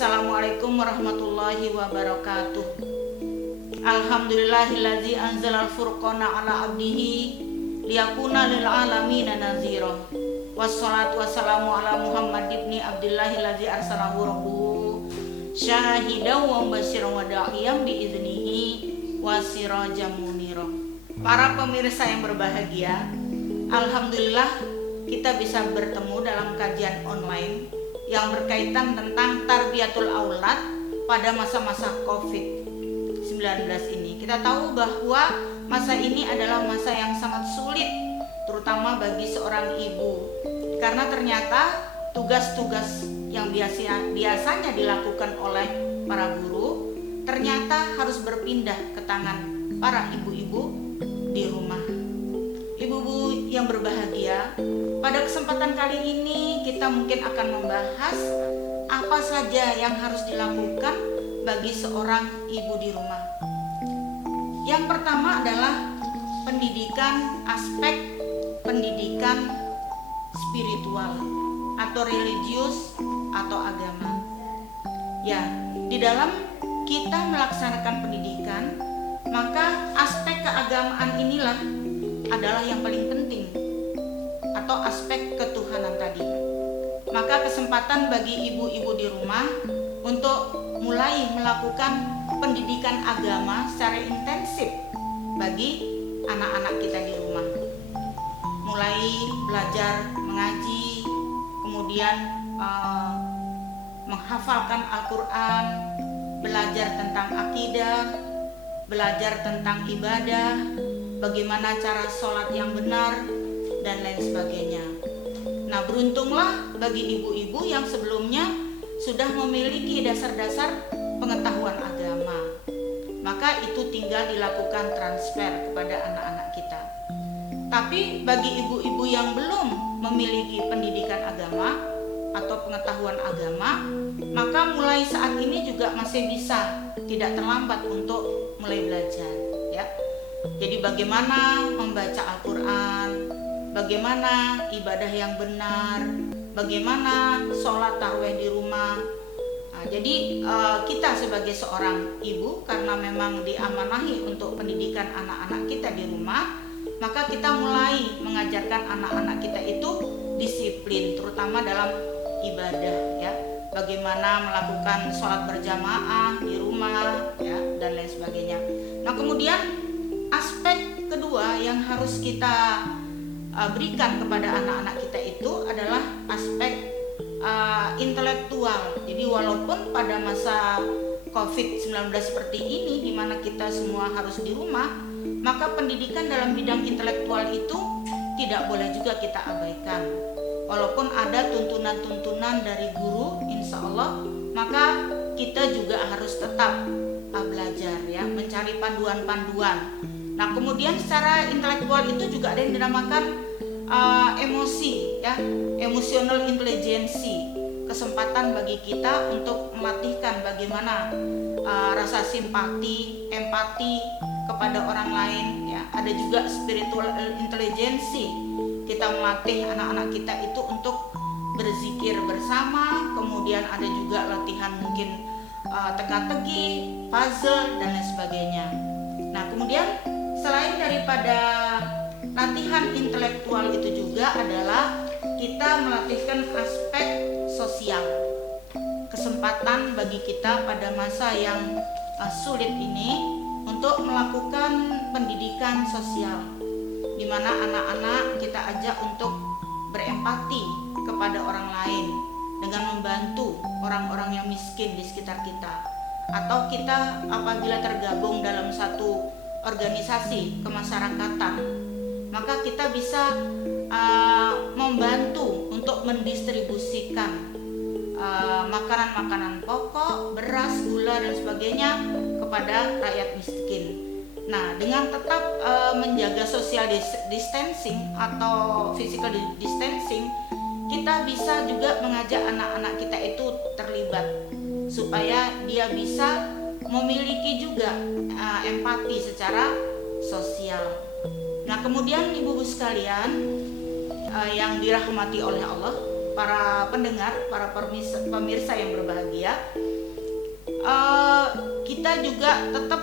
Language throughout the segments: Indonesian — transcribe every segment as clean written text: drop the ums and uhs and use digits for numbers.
Assalamualaikum warahmatullahi wabarakatuh. Alhamdulillahillazi anzalal furqana ala abdihi liyakuna lil alamina nazira. Wassalatu wassalamu ala Muhammad ibni Abdillahillazi arsalahu rabbuhu syahidan wa basyiran wa da'iyan biiznihi wa sirajan munira. Para pemirsa yang berbahagia, alhamdulillah kita bisa bertemu dalam kajian online yang berkaitan tentang tarbiyatul aulad pada masa-masa COVID-19 ini. Kita tahu bahwa masa ini adalah masa yang sangat sulit, terutama bagi seorang ibu, karena ternyata tugas-tugas yang biasanya dilakukan oleh para guru ternyata harus berpindah ke tangan para ibu-ibu di rumah. Ibu-ibu yang berbahagia, pada kesempatan kali ini kita mungkin akan membahas apa saja yang harus dilakukan bagi seorang ibu di rumah. Yang pertama adalah aspek pendidikan spiritual atau religius atau agama. Ya, di dalam kita melaksanakan pendidikan, maka aspek keagamaan inilah adalah yang paling penting, atau aspek ketuhanan tadi. Maka kesempatan bagi ibu-ibu di rumah untuk mulai melakukan pendidikan agama secara intensif bagi anak-anak kita di rumah. Mulai belajar mengaji, kemudian menghafalkan Al-Quran, belajar tentang akidah, belajar tentang ibadah, bagaimana cara sholat yang benar, dan lain sebagainya. Nah, beruntunglah bagi ibu-ibu yang sebelumnya sudah memiliki dasar-dasar pengetahuan agama. Maka itu tinggal dilakukan transfer kepada anak-anak kita. Tapi bagi ibu-ibu yang belum memiliki pendidikan agama atau pengetahuan agama, maka mulai saat ini juga masih bisa, tidak terlambat untuk mulai belajar, ya. Jadi bagaimana membaca Al-Quran, bagaimana ibadah yang benar, bagaimana sholat tarawih di rumah. Nah, jadi kita sebagai seorang ibu, karena memang diamanahi untuk pendidikan anak-anak kita di rumah, maka kita mulai mengajarkan anak-anak kita itu disiplin, terutama dalam ibadah, ya. Bagaimana melakukan sholat berjamaah di rumah, ya, dan lain sebagainya. Nah, kemudian aspek kedua yang harus kita berikan kepada anak-anak kita itu adalah aspek intelektual. Jadi walaupun pada masa COVID-19 seperti ini, di mana kita semua harus di rumah, maka pendidikan dalam bidang intelektual itu tidak boleh juga kita abaikan. Walaupun ada tuntunan-tuntunan dari guru, insya Allah, maka kita juga harus tetap belajar, ya, mencari panduan-panduan. Nah, kemudian secara intelektual itu juga ada yang dinamakan emosi, ya, emotional intelligence, kesempatan bagi kita untuk melatihkan bagaimana rasa simpati, empati kepada orang lain, ya. Ada juga spiritual intelligence, kita melatih anak-anak kita itu untuk berzikir bersama. Kemudian ada juga latihan mungkin teka-teki, puzzle, dan lain sebagainya. Nah, kemudian selain daripada latihan intelektual itu juga adalah kita melatihkan aspek sosial. Kesempatan bagi kita pada masa yang sulit ini untuk melakukan pendidikan sosial, di mana anak-anak kita ajak untuk berempati kepada orang lain dengan membantu orang-orang yang miskin di sekitar kita. Atau kita apabila tergabung dalam satu organisasi kemasyarakatan, maka kita bisa membantu untuk mendistribusikan makanan-makanan pokok, beras, gula, dan sebagainya kepada rakyat miskin. Nah, dengan tetap menjaga social distancing atau physical distancing, kita bisa juga mengajak anak-anak kita itu terlibat supaya dia bisa memiliki juga empati secara sosial. Nah, kemudian ibu-ibu sekalian yang dirahmati oleh Allah, para pendengar, para pemirsa yang berbahagia, kita juga tetap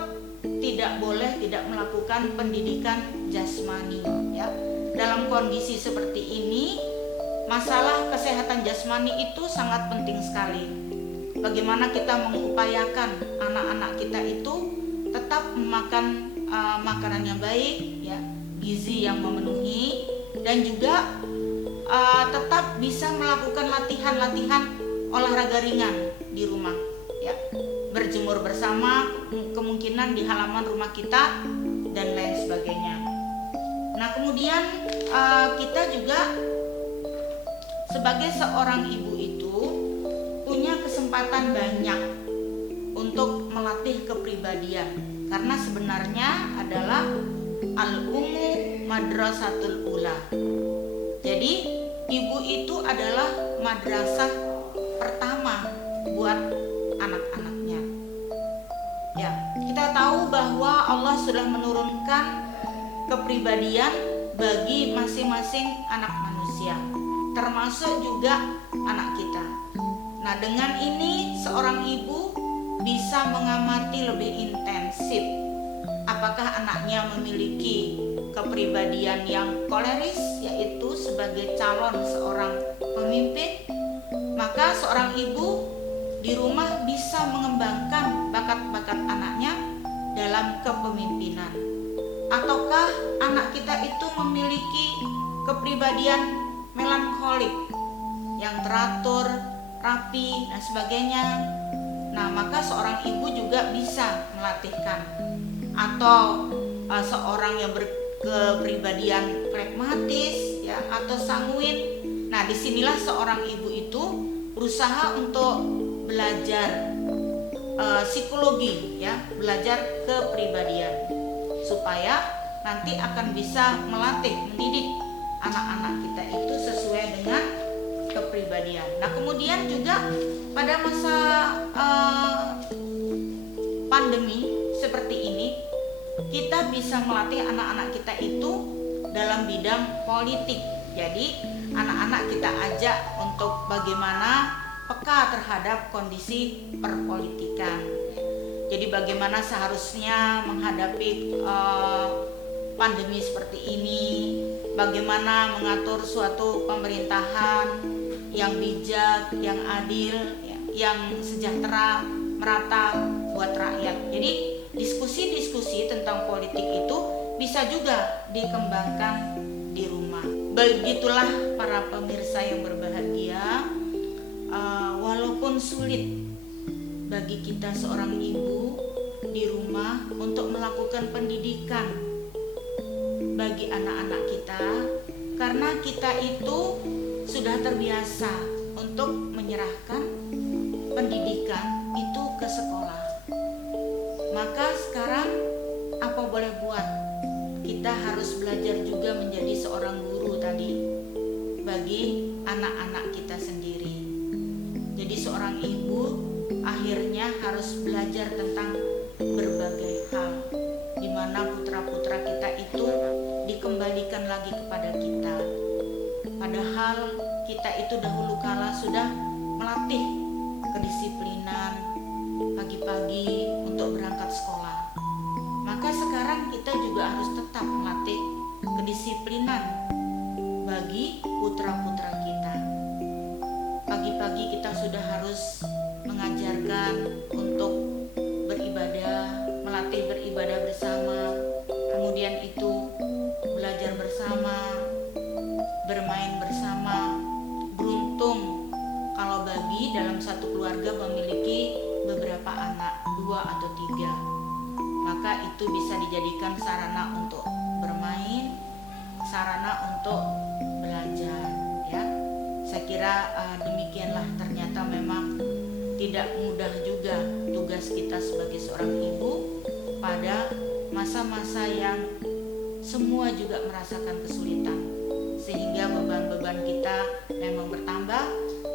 tidak boleh tidak melakukan pendidikan jasmani ya. Dalam kondisi seperti ini, masalah kesehatan jasmani itu sangat penting sekali. Bagaimana kita mengupayakan anak-anak kita itu tetap memakan makanan yang baik ya, gizi yang memenuhi, dan juga tetap bisa melakukan latihan-latihan olahraga ringan di rumah ya. Berjemur bersama kemungkinan di halaman rumah kita dan lain sebagainya. Nah, kemudian kita juga sebagai seorang ibu itu punya kesempatan banyak untuk melatih kepribadian, karena sebenarnya adalah al-ummu madrasatul ula. Jadi ibu itu adalah madrasah pertama buat anak-anaknya. Ya, kita tahu bahwa Allah sudah menurunkan kepribadian bagi masing-masing anak manusia, termasuk juga anak kita. Nah, dengan ini seorang ibu bisa mengamati lebih intensif apakah anaknya memiliki kepribadian yang koleris, yaitu sebagai calon seorang pemimpin. Maka seorang ibu di rumah bisa mengembangkan bakat-bakat anaknya dalam kepemimpinan. Ataukah anak kita itu memiliki kepribadian melankolik yang teratur, rapi, dan sebagainya. Nah, maka seorang ibu juga bisa melatihkan. Atau seorang yang berkepribadian flegmatis ya, atau sanguin. Nah, disinilah seorang ibu itu berusaha untuk belajar psikologi ya, belajar kepribadian, supaya nanti akan bisa melatih, mendidik anak-anak kita itu sesuai dengan kepribadian. Nah, kemudian juga pada masa pandemi seperti ini, kita bisa melatih anak-anak kita itu dalam bidang politik. Jadi anak-anak kita ajak untuk bagaimana peka terhadap kondisi perpolitikan. Jadi bagaimana seharusnya menghadapi pandemi seperti ini, bagaimana mengatur suatu pemerintahan yang bijak, yang adil, yang sejahtera, merata buat rakyat. Jadi diskusi-diskusi tentang politik itu bisa juga dikembangkan di rumah. Begitulah para pemirsa yang berbahagia, walaupun sulit bagi kita seorang ibu di rumah untuk melakukan pendidikan bagi anak-anak kita, karena kita itu sudah terbiasa untuk menyerahkan pendidikan itu ke sekolah. Maka sekarang apa boleh buat, kita harus belajar juga menjadi seorang guru tadi bagi anak-anak kita sendiri. Jadi seorang ibu akhirnya harus belajar tentang berbagai hal, di mana putra-putra kita itu dikembalikan lagi kepada kita. Padahal kita itu dahulu kala sudah melatih kedisiplinan pagi-pagi untuk berangkat sekolah. Maka sekarang kita juga harus tetap melatih kedisiplinan bagi putra-putra kita. Pagi-pagi kita sudah harus mengajarkan untuk beribadah, melatih beribadah bersama, kemudian itu belajar bersama, bermain bersama. Beruntung kalau bagi dalam satu keluarga memiliki beberapa anak, 2 atau 3, maka itu bisa dijadikan sarana untuk bermain, sarana untuk belajar ya. Saya kira demikianlah, ternyata memang tidak mudah juga tugas kita sebagai seorang ibu pada masa-masa yang semua juga merasakan kesulitan, sehingga beban-beban kita memang bertambah.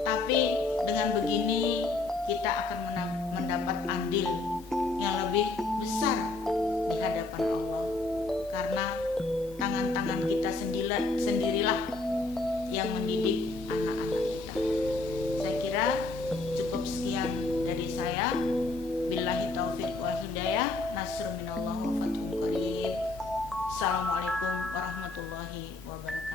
Tapi dengan begini kita akan mendapat andil yang lebih besar di hadapan Allah, karena tangan-tangan kita sendirilah yang mendidik anak-anak kita. Saya kira cukup sekian dari saya. Billahi taufiq wal hidayah. Nasrun minallah wa fathun qarib. Assalamualaikum warahmatullahi wabarakatuh.